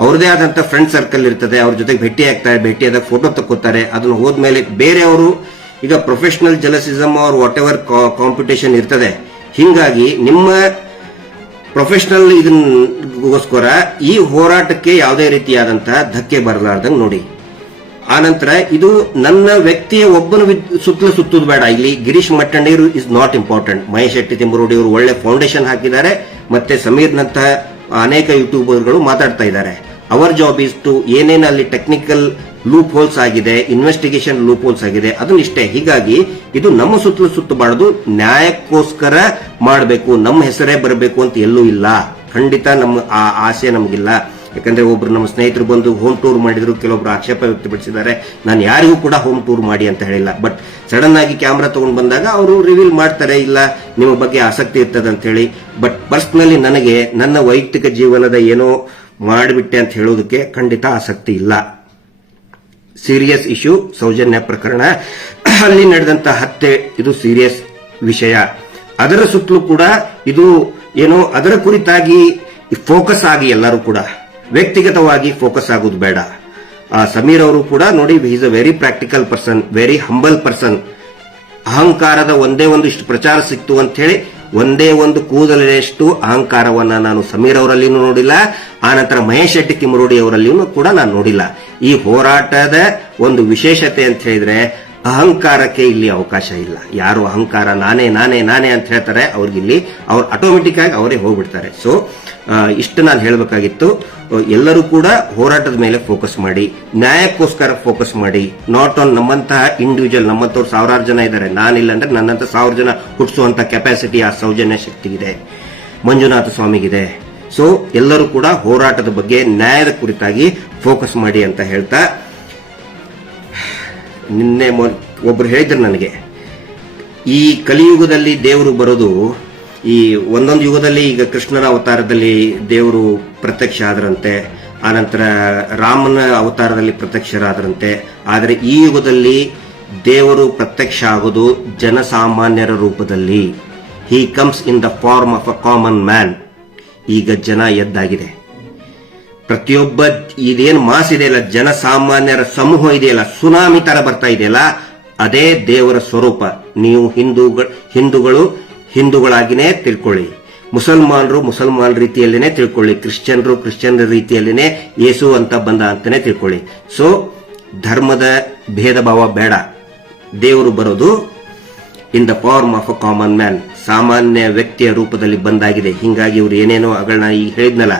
A: ಅವ್ರದೇ ಆದಂತ ಫ್ರೆಂಡ್ ಸರ್ಕಲ್ ಇರ್ತದೆ ಅವ್ರ ಜೊತೆಗೆ ಭೇಟಿ ಆಗ್ತಾರೆ ಭೇಟಿ ಫೋಟೋ ತಕ್ಕೋತಾರೆ ಅದನ್ನ ಹೋದ್ಮೇಲೆ ಬೇರೆಯವರು ಈಗ ಪ್ರೊಫೆಷನಲ್ ಜಲಸಿಸಮ್ ಅವ್ರ ವಾಟ್ ಎವರ್ ಕಾಂಪಿಟೇಷನ್ ಇರ್ತದೆ ಹಿಂಗಾಗಿ ನಿಮ್ಮ ಪ್ರೊಫೆಷನಲ್ ಇದನ್ಗೋಸ್ಕರ ಈ ಹೋರಾಟಕ್ಕೆ ಯಾವುದೇ ರೀತಿಯಾದಂತ ಧಕ್ಕೆ ಬರಲಾರ್ದಂಗೆ ನೋಡಿ ಆನಂತರ ಇದು ನನ್ನ ವ್ಯಕ್ತಿಯ ಒಬ್ಬನ ಸುತ್ತಲೂ ಸುತ್ತದ ಬೇಡ ಇಲ್ಲಿ Girish ಮಟ್ಟಣ್ಣರು is not important Mahesh Shetty Thimarodi ಅವರು ಒಳ್ಳೆ ಫೌಂಡೇಶನ್ ಹಾಕಿದ್ದಾರೆ ಮತ್ತೆ ಸಮೀರ್ನಂತಹ ಅನೇಕ ಯೂಟ್ಯೂಬರ್ಗಳು ಮಾತಾಡ್ತಾ ಇದ್ದಾರೆ ಅವರ್ ಜಾಬ್ ಇಸ್ ಟು ಏನೇನು ಅಲ್ಲಿ ಟೆಕ್ನಿಕಲ್ ಲೂಪ್ ಹೋಲ್ಸ್ ಆಗಿದೆ ಇನ್ವೆಸ್ಟಿಗೇಷನ್ ಲೂಪ್ ಹೋಲ್ಸ್ ಆಗಿದೆ ಇಷ್ಟೇ ಹೀಗಾಗಿ ಇದು ನಮ್ಮ ಸುತ್ತಲೂ ಸುತ್ತಬಾರದು ನ್ಯಾಯಕ್ಕೋಸ್ಕರ ಮಾಡಬೇಕು ನಮ್ಮ ಹೆಸರೇ ಬರಬೇಕು ಅಂತ ಎಲ್ಲೂ ಇಲ್ಲ ಖಂಡಿತ ನಮ್ಮ ಆ ಆಸೆ ನಮಗಿಲ್ಲ ಯಾಕಂದ್ರೆ ಒಬ್ರು ನಮ್ಮ ಸ್ನೇಹಿತರು ಬಂದು ಹೋಮ್ ಟೂರ್ ಮಾಡಿದ್ರು ಕೆಲವೊಬ್ರು ಆಕ್ಷೇಪ ವ್ಯಕ್ತಪಡಿಸಿದ್ದಾರೆ ನಾನು ಯಾರಿಗೂ ಕೂಡ ಹೋಮ್ ಟೂರ್ ಮಾಡಿ ಅಂತ ಹೇಳಿಲ್ಲ ಬಟ್ ಸಡನ್ ಆಗಿ ಕ್ಯಾಮ್ರಾ ತಗೊಂಡು ಬಂದಾಗ ಅವರು ರಿವೀಲ್ ಮಾಡ್ತಾರೆ ಇಲ್ಲ ನಿಮ್ಮ ಬಗ್ಗೆ ಆಸಕ್ತಿ ಇರ್ತದೆ ಅಂತ ಹೇಳಿ ಬಟ್ ಪರ್ಸ್ನಲಿ ನನಗೆ ನನ್ನ ವೈಯಕ್ತಿಕ ಜೀವನದ ಏನೋ ಮಾಡಿಬಿಟ್ಟೆ ಅಂತ ಹೇಳೋದಕ್ಕೆ ಖಂಡಿತ ಆಸಕ್ತಿ ಇಲ್ಲ ಸೀರಿಯಸ್ ಇಶ್ಯೂ ಸೌಜನ್ಯ ಪ್ರಕರಣ ಅಲ್ಲಿ ನಡೆದಂತ ಹತ್ಯೆ ಇದು ಸೀರಿಯಸ್ ವಿಷಯ ಅದರ ಸುತ್ತಲೂ ಕೂಡ ಇದು ಏನು ಅದರ ಕುರಿತಾಗಿ ಫೋಕಸ್ ಆಗಿ ಎಲ್ಲರೂ ಕೂಡ ವ್ಯಕ್ತಿಗತವಾಗಿ ಫೋಕಸ್ ಆಗೋದು ಬೇಡ ಆ ಸಮೀರ್ ಅವರು ಕೂಡ ನೋಡಿ is a very practical person very humble person ಅಹಂಕಾರದ ಒಂದೇ ಒಂದಿಷ್ಟು ಪ್ರಚಾರ ಸಿಕ್ತು ಅಂತ ಹೇಳಿ ಒಂದೇ ಒಂದು ಕೂದಲಿನಷ್ಟು ಅಹಂಕಾರವನ್ನ ನಾನು ಸಮೀರ್ ಅವರಲ್ಲಿನೂ ನೋಡಿಲ್ಲ ಆನಂತರ ಮಹೇಶ್ ಶೆಟ್ಟಿ ಕಿಮರೋಡಿ ಅವರಲ್ಲಿನೂ ಕೂಡ ನಾನು ನೋಡಿಲ್ಲ ಈ ಹೋರಾಟದ ಒಂದು ವಿಶೇಷತೆ ಅಂತ ಹೇಳಿದ್ರೆ ಅಹಂಕಾರಕ್ಕೆ ಇಲ್ಲಿ ಅವಕಾಶ ಇಲ್ಲ ಯಾರು ಅಹಂಕಾರ ನಾನೇ ನಾನೇ ನಾನೇ ಅಂತ ಹೇಳ್ತಾರೆ ಅವ್ರಿಗೆ ಇಲ್ಲಿ ಅವ್ರು ಆಟೋಮೆಟಿಕ್ ಆಗಿ ಅವರೇ ಹೋಗ್ಬಿಡ್ತಾರೆ ಸೊ ಇಷ್ಟು ನಾನು ಹೇಳಬೇಕಾಗಿತ್ತು ಎಲ್ಲರೂ ಕೂಡ ಹೋರಾಟದ ಮೇಲೆ ಫೋಕಸ್ ಮಾಡಿ ನ್ಯಾಯಕ್ಕೋಸ್ಕರ ಫೋಕಸ್ ಮಾಡಿ ನಾಟ್ ಆನ್ ನಮ್ಮಂತಹ ಇಂಡಿವಿಜುವಲ್ ನಮ್ಮಂತವ್ರು ಸಾವಿರಾರು ಜನ ಇದ್ದಾರೆ ನಾನಿಲ್ಲ ಅಂದ್ರೆ ನನ್ನಂತ ಸಾವಿರ ಜನ ಹುಟ್ಟಿಸುವಂತ ಕೆಪಾಸಿಟಿ ಆ ಸೌಜನ್ಯ ಶಕ್ತಿ ಇದೆ ಮಂಜುನಾಥ ಸ್ವಾಮಿಗಿದೆ ಸೊ ಎಲ್ಲರೂ ಕೂಡ ಹೋರಾಟದ ಬಗ್ಗೆ ನ್ಯಾಯದ ಕುರಿತಾಗಿ ಫೋಕಸ್ ಮಾಡಿ ಅಂತ ಹೇಳ್ತಾ ನಿನ್ನೆ ಒಬ್ರು ಹೇಳಿದ್ರು ನನಗೆ ಈ ಕಲಿಯುಗದಲ್ಲಿ ದೇವರು ಬರೋದು ಈ ಒಂದೊಂದು ಯುಗದಲ್ಲಿ ಈಗ ಕೃಷ್ಣನ ಅವತಾರದಲ್ಲಿ ದೇವರು ಪ್ರತ್ಯಕ್ಷ ಆದರಂತೆ ಆನಂತರ ರಾಮನ ಅವತಾರದಲ್ಲಿ ಪ್ರತ್ಯಕ್ಷರಾದ್ರಂತೆ ಆದರೆ ಈ ಯುಗದಲ್ಲಿ ದೇವರು ಪ್ರತ್ಯಕ್ಷ ಆಗೋದು ಜನಸಾಮಾನ್ಯರ ರೂಪದಲ್ಲಿ he comes in the form of a common man ಈಗ ಜನ ಎದ್ದಾಗಿದೆ ಪ್ರತಿಯೊಬ್ಬ ಇದೇನು ಮಾಸ್ ಇದೆಯಲ್ಲ ಜನಸಾಮಾನ್ಯರ ಸಮೂಹ ಇದೆಯಲ್ಲ ಸುನಾಮಿ ತರ ಬರ್ತಾ ಇದೆಯಲ್ಲ ಅದೇ ದೇವರ ಸ್ವರೂಪ ನೀವು ಹಿಂದೂ ಹಿಂದೂಗಳು ಹಿಂದೂಗಳಾಗಿನೇ ತಿಳ್ಕೊಳ್ಳಿ ಮುಸಲ್ಮಾನರು ಮುಸಲ್ಮಾನ್ ರೀತಿಯಲ್ಲೇ ತಿಳ್ಕೊಳ್ಳಿ ಕ್ರಿಶ್ಚಿಯನ್ರು ಕ್ರಿಶ್ಚಿಯನ್ ರೀತಿಯಲ್ಲೇನೆ ಯೇಸು ಅಂತ ಬಂದ ಅಂತಾನೆ ತಿಳ್ಕೊಳ್ಳಿ ಸೊ ಧರ್ಮದ ಭೇದ ಭಾವ ಬೇಡ ದೇವರು ಬರೋದು in the form of a common man ಸಾಮಾನ್ಯ ವ್ಯಕ್ತಿಯ ರೂಪದಲ್ಲಿ ಬಂದಾಗಿದೆ ಹಿಂಗಾಗಿ ಇವರು ಏನೇನೋ ಅಗಳನ್ನ ಈಗ ಹೇಳಿದ್ನಲ್ಲ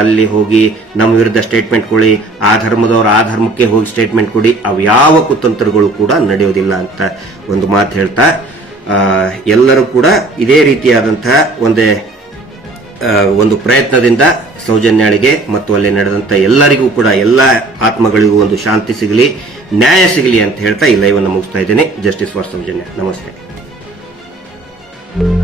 A: ಅಲ್ಲಿ ಹೋಗಿ ನಮ್ಮ ವಿರುದ್ಧ ಸ್ಟೇಟ್ಮೆಂಟ್ ಕೊಡಿ ಆ ಧರ್ಮದವರು ಆ ಧರ್ಮಕ್ಕೆ ಹೋಗಿ ಸ್ಟೇಟ್ಮೆಂಟ್ ಕೊಡಿ ಅವು ಕುತಂತ್ರಗಳು ಕೂಡ ನಡೆಯೋದಿಲ್ಲ ಅಂತ ಒಂದು ಮಾತು ಹೇಳ್ತಾ ಎಲ್ಲರೂ ಕೂಡ ಇದೇ ರೀತಿಯಾದಂತಹ ಒಂದೇ ಒಂದು ಪ್ರಯತ್ನದಿಂದ ಸೌಜನ್ಯಾಳಿಗೆ ಮತ್ತು ಅಲ್ಲಿ ನಡೆದಂಥ ಎಲ್ಲರಿಗೂ ಕೂಡ ಎಲ್ಲ ಆತ್ಮಗಳಿಗೂ ಒಂದು ಶಾಂತಿ ಸಿಗಲಿ ನ್ಯಾಯ ಸಿಗಲಿ ಅಂತ ಹೇಳ್ತಾ ಈ ಲೈವನ್ನು ಮುಗಿಸ್ತಾ ಇದ್ದೇನೆ ಜಸ್ಟಿಸ್ ಫಾರ್ ಸೌಜನ್ಯ ನಮಸ್ತೆ